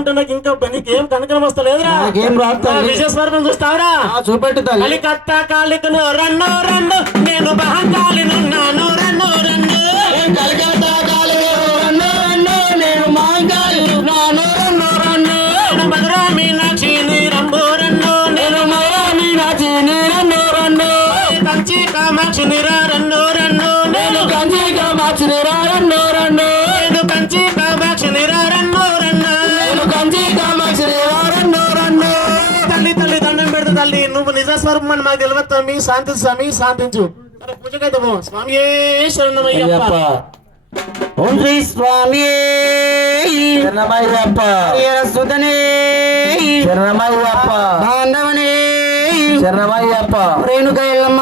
ఉంటే నాకు ఇంకా నీకేం కనకరం వస్తలేదురా. నాకేం రాదు. విజయస్వరం చూస్తావురా? చూపెట్టు తల్లి. కలికత్తా కాలికను రన్ను రన్ను నేను మహంకాళినున్నాను రన్ను రన్ను. కలకత్తా కాలికను రన్ను రన్ను నేను మహంకాళినున్నాను రన్ను రన్ను. మధురా మీనాక్షి నీరంబు రన్ను నేను మధురా మీనాక్షి నీరన్ను రన్ను. కంచి కామాక్షి నిరా రన్ను రన్ను. నేను కంచి కామాక్షి నిరా రన్ను రన్ను. నేను కంచి కామాక్షి నిరా రన్ను రన్ను. నేను కంచి కామాక్షి నిరా రన్ను రన్ను. తల్లి తల్లి దండం పెడతా తల్లి, నువ్వు నిజ స్వరూపం అని మాకు తెలియదు స్వామి. శాంతించు స్వామి, శాంతించు. పూజకైతే పో స్వామి. శరణమయ్యప్ప. ఓం శ్రీ స్వామి శరణమయ్యప్ప. సుధనే శరణమయ్యప్ప. బాంధవనే శరణమయ్యప్ప. రేణుక ఎల్లమ్మ